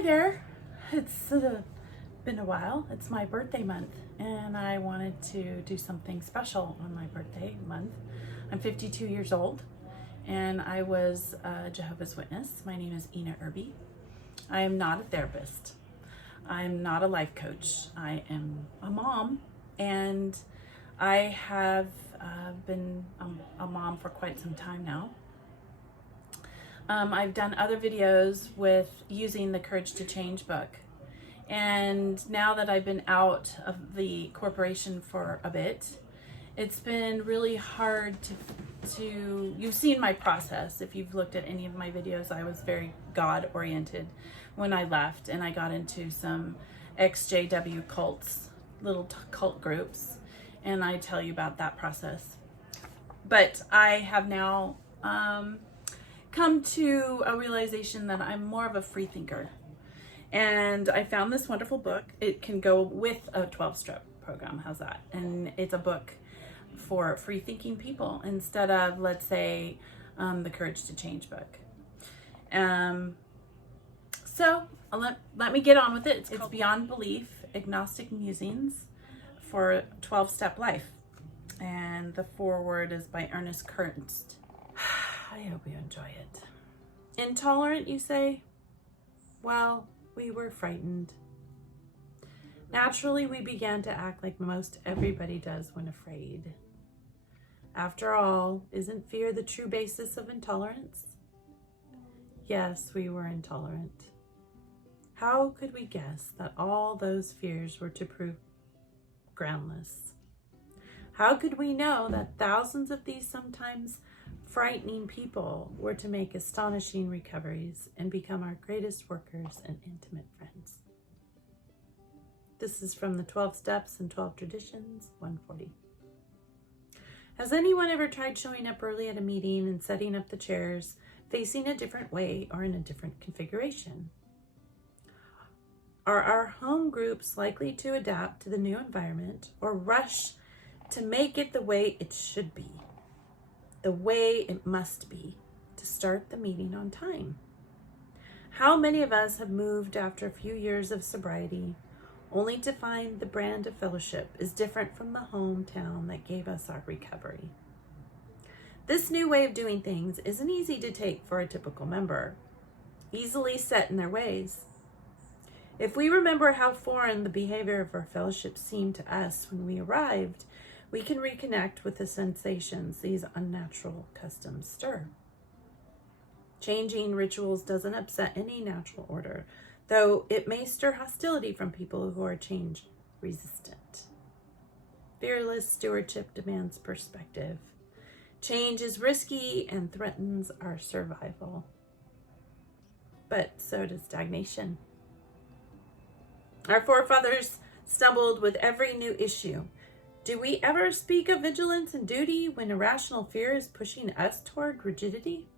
Hi there. It's been a while. It's my birthday month, and I wanted to do something special on my birthday month. I'm 52 years old, and I was a Jehovah's Witness. My name is Ina Irby. I am not a therapist. I'm not a life coach. I am a mom, and I have been a mom for quite some time now. I've done other videos with using the Courage to Change book. And now that I've been out of the corporation for a bit, it's been really hard to you've seen my process. If you've looked at any of my videos, I was very God oriented when I left, and I got into some ExJW cults, little cult groups, and I tell you about that process. But I have now come to a realization that I'm more of a freethinker. And I found this wonderful book. It can go with a 12-step program. How's that? And it's a book for free thinking people instead of, let's say, the Courage to Change book. So let me get on with it. It's Beyond Belief, Agnostic Musings for a 12-Step Life. And the foreword is by Ernest Ernst. I hope you enjoy it. Intolerant, you say? Well, we were frightened. Naturally, we began to act like most everybody does when afraid. After all, isn't fear the true basis of intolerance? Yes, we were intolerant. How could we guess that all those fears were to prove groundless? How could we know that thousands of these sometimes frightening people were to make astonishing recoveries and become our greatest workers and intimate friends? This is from the 12 Steps and 12 Traditions, 140. Has anyone ever tried showing up early at a meeting and setting up the chairs facing a different way or in a different configuration? Are our home groups likely to adapt to the new environment or rush to make it the way it should be? The way it must be to start the meeting on time? How many of us have moved after a few years of sobriety only to find the brand of fellowship is different from the hometown that gave us our recovery? This new way of doing things isn't easy to take for a typical member, easily set in their ways. If we remember how foreign the behavior of our fellowship seemed to us when we arrived, we can reconnect with the sensations these unnatural customs stir. Changing rituals doesn't upset any natural order, though it may stir hostility from people who are change resistant. Fearless stewardship demands perspective. Change is risky and threatens our survival. But so does stagnation. Our forefathers stumbled with every new issue. Do we ever speak of vigilance and duty when irrational fear is pushing us toward rigidity?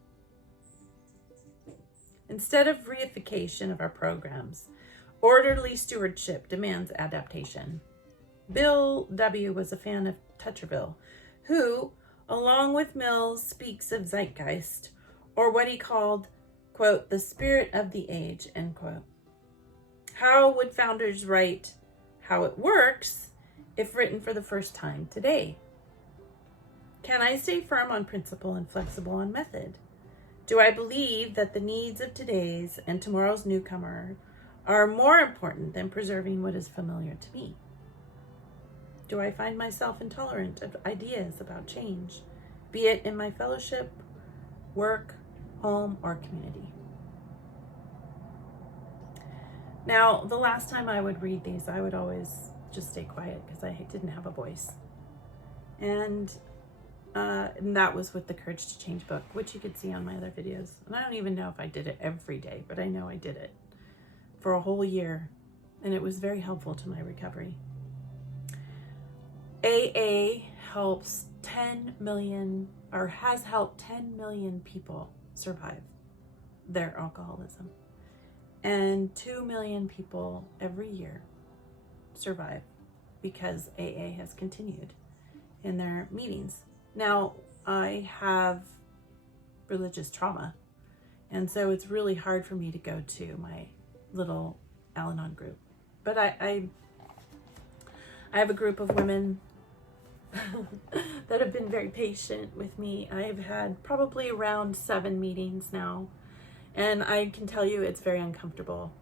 Instead of reification of our programs, orderly stewardship demands adaptation. Bill W. was a fan of Toucherville, who, along with Mills, speaks of zeitgeist, or what he called, quote, the spirit of the age, end quote. How would founders write how it works if written for the first time today? Can I stay firm on principle and flexible on method? Do I believe that the needs of today's and tomorrow's newcomer are more important than preserving what is familiar to me? Do I find myself intolerant of ideas about change, be it in my fellowship, work, home, or community? Now, the last time I would read these, I would always just stay quiet because I didn't have a voice. And that was with the Courage to Change book, which you could see on my other videos. And I don't even know if I did it every day, but I know I did it for a whole year. And it was very helpful to my recovery. AA helps 10 million, or has helped 10 million people survive their alcoholism. And 2 million people every year survive because AA has continued in their meetings. Now, I have religious trauma, and so it's really hard for me to go to my little Al-Anon group. But I have a group of women that have been very patient with me. I've had probably around 7 meetings now, and I can tell you it's very uncomfortable.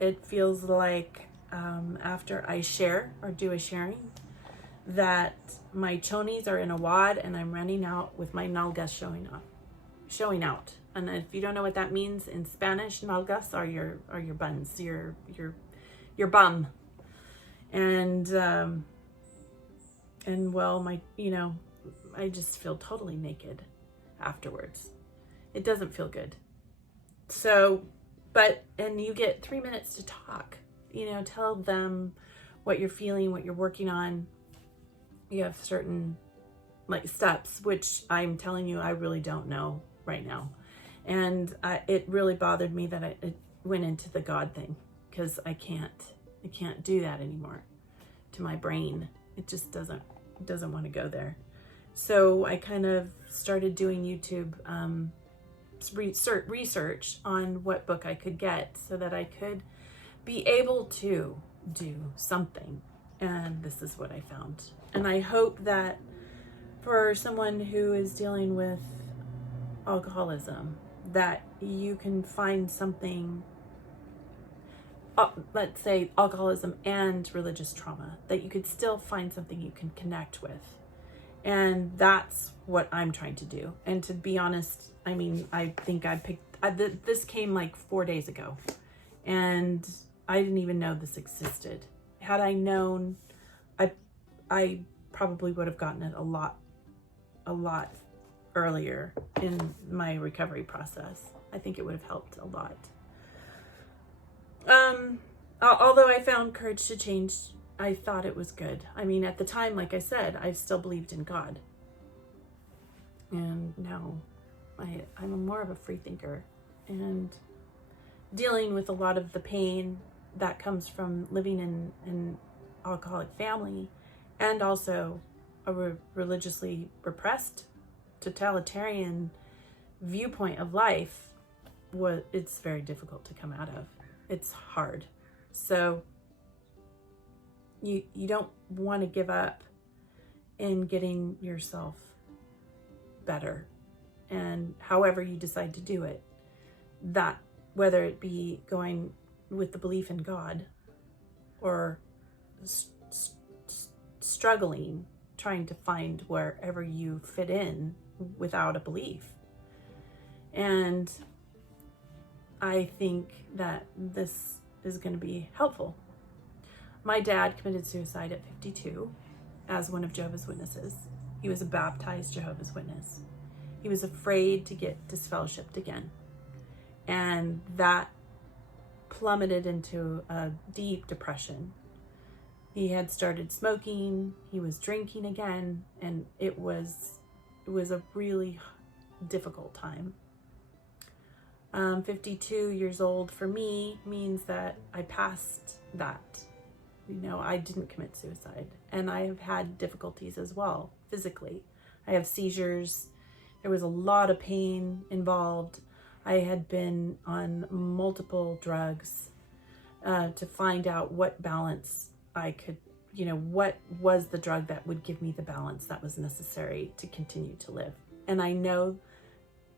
It feels like after I share or do a sharing that my chonies are in a wad and I'm running out with my nalgas showing out. And if you don't know what that means in Spanish, nalgas are your buns, your bum. And well, I just feel totally naked afterwards. It doesn't feel good. So, and you get 3 minutes to talk, tell them what you're feeling, what you're working on. You have certain steps, which I'm telling you, I really don't know right now. And it really bothered me that it went into the God thing, because I can't do that anymore to my brain. It just doesn't want to go there. So I kind of started doing YouTube research on what book I could get so that I could be able to do something. And this is what I found. And I hope that for someone who is dealing with alcoholism, that you can find something, let's say alcoholism and religious trauma, that you could still find something you can connect with. And that's what I'm trying to do. And to be honest, I think this came like 4 days ago, and I didn't even know this existed. Had I known, I probably would have gotten it a lot earlier in my recovery process. I think it would have helped a lot. Although I found courage to change, I thought it was good. At the time, like I said, I still believed in God. And now I'm more of a freethinker, and dealing with a lot of the pain that comes from living in an alcoholic family, and also a religiously repressed, totalitarian viewpoint of life. It's very difficult to come out of. It's hard. So you don't want to give up in getting yourself better. And however you decide to do it, that whether it be going with the belief in God or struggling, trying to find wherever you fit in without a belief. And I think that this is going to be helpful. My dad committed suicide at 52 as one of Jehovah's Witnesses. He was a baptized Jehovah's Witness. He was afraid to get disfellowshipped again. And that plummeted into a deep depression. He had started smoking, he was drinking again, and it was a really difficult time. 52 years old for me means that I passed that. I didn't commit suicide, and I have had difficulties as well physically. I have seizures. There was a lot of pain involved. I had been on multiple drugs to find out what balance I could, what was the drug that would give me the balance that was necessary to continue to live. And I know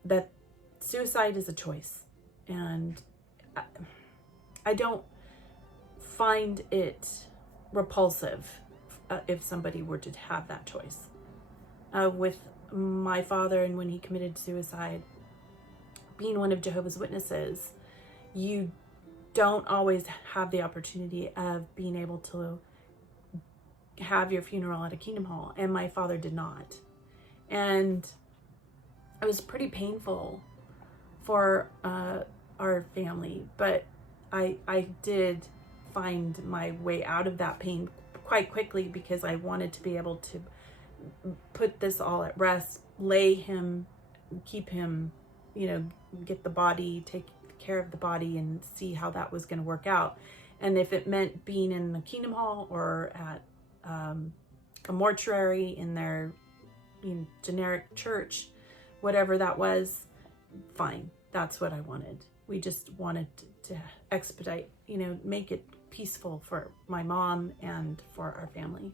that suicide is a choice, and I don't find it repulsive if somebody were to have that choice. With my father, and when he committed suicide, being one of Jehovah's Witnesses, you don't always have the opportunity of being able to have your funeral at a Kingdom Hall, and my father did not. And it was pretty painful for our family, but I did find my way out of that pain quite quickly, because I wanted to be able to put this all at rest, lay him, keep him, get the body, take care of the body, and see how that was going to work out. And if it meant being in the Kingdom Hall or at a mortuary in their generic church, whatever that was, fine. That's what I wanted. We just wanted to expedite, you know, make it peaceful for my mom and for our family.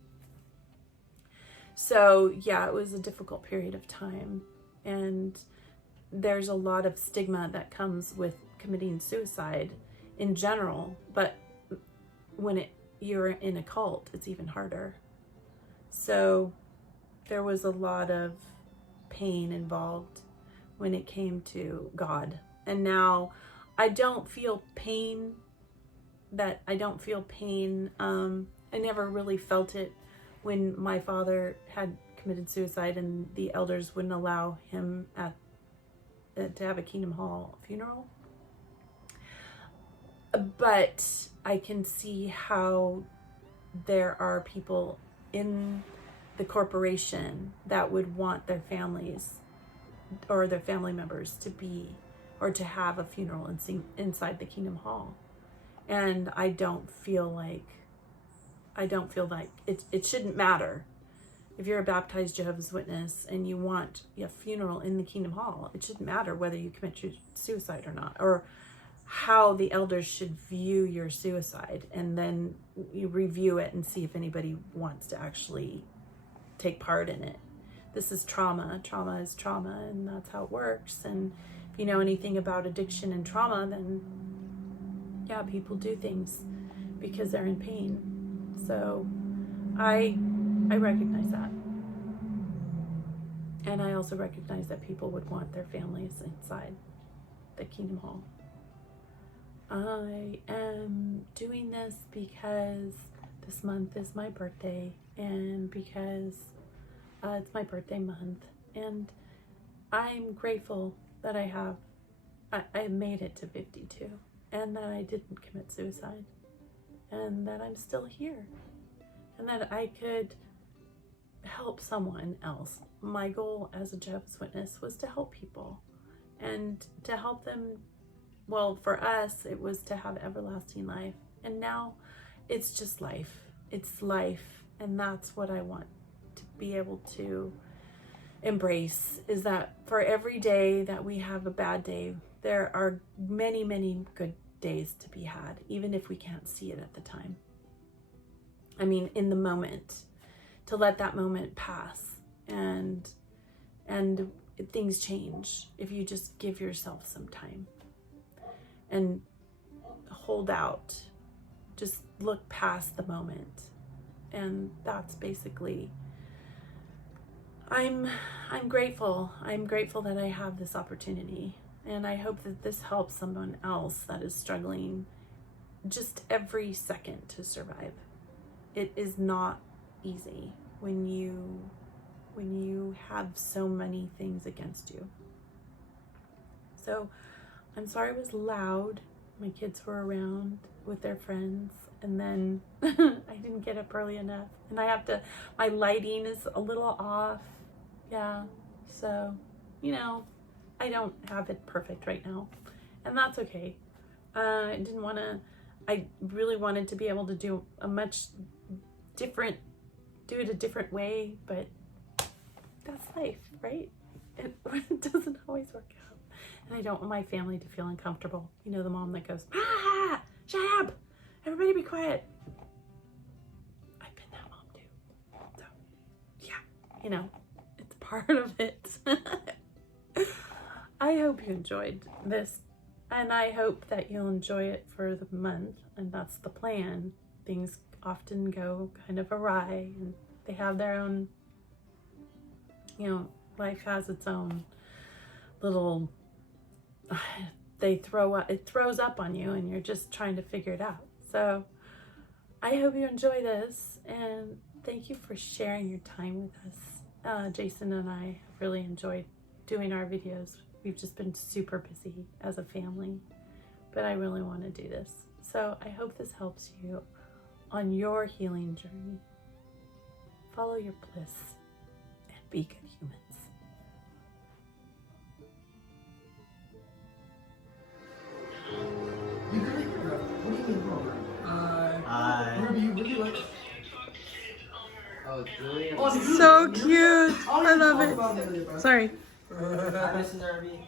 So yeah, it was a difficult period of time, and there's a lot of stigma that comes with committing suicide in general, but when you're in a cult, it's even harder. So there was a lot of pain involved when it came to God. And now I don't feel pain. I never really felt it when my father had committed suicide and the elders wouldn't allow him to have a Kingdom Hall funeral. But I can see how there are people in the corporation that would want their families or their family members to be, or to have a funeral inside the Kingdom Hall. And I don't feel like it shouldn't matter. If you're a baptized Jehovah's Witness and you want a funeral in the Kingdom Hall, it shouldn't matter whether you commit suicide or not, or how the elders should view your suicide. And then you review it and see if anybody wants to actually take part in it. This is trauma. Trauma is trauma, and that's how it works. And if you know anything about addiction and trauma, then yeah, people do things because they're in pain. So I recognize that. And I also recognize that people would want their families inside the Kingdom Hall. I am doing this because this month is my birthday, and because it's my birthday month, and I'm grateful that I made it to 52, and that I didn't commit suicide, and that I'm still here, and that I could help someone else. My goal as a Jehovah's Witness was to help people, and to help them. Well, for us, it was to have everlasting life. And now it's just life. It's life. And that's what I want to be able to embrace, is that for every day that we have a bad day, there are many, many good days to be had, even if we can't see it at the time. I mean, in the moment, to let that moment pass, and things change if you just give yourself some time. And hold out, just look past the moment. And that's basically, I'm grateful. I'm grateful that I have this opportunity. And I hope that this helps someone else that is struggling just every second to survive. It is not easy when you have so many things against you. So I'm sorry it was loud. My kids were around with their friends, and then I didn't get up early enough, and my lighting is a little off. Yeah, so, you know, I don't have it perfect right now, and that's okay. I really wanted to be able to do it a different way, but that's life, right? It doesn't always work out. And I don't want my family to feel uncomfortable. You know, the mom that goes, ah, shut up, everybody be quiet. I've been that mom too. So, yeah, you know, it's part of it. I hope you enjoyed this, and I hope that you'll enjoy it for the month, and that's the plan. Things often go kind of awry, and they have their own, you know, life has its own little, it throws up on you, and you're just trying to figure it out. So I hope you enjoy this, and thank you for sharing your time with us. Jason and I have really enjoyed doing our videos. We've just been super busy as a family, but I really want to do this. So I hope this helps you on your healing journey. Follow your bliss and be good humans. What do you mean wrong? What do you like? Oh, Julia. So cute. I love it. Sorry. Hi, Mrs. Irby.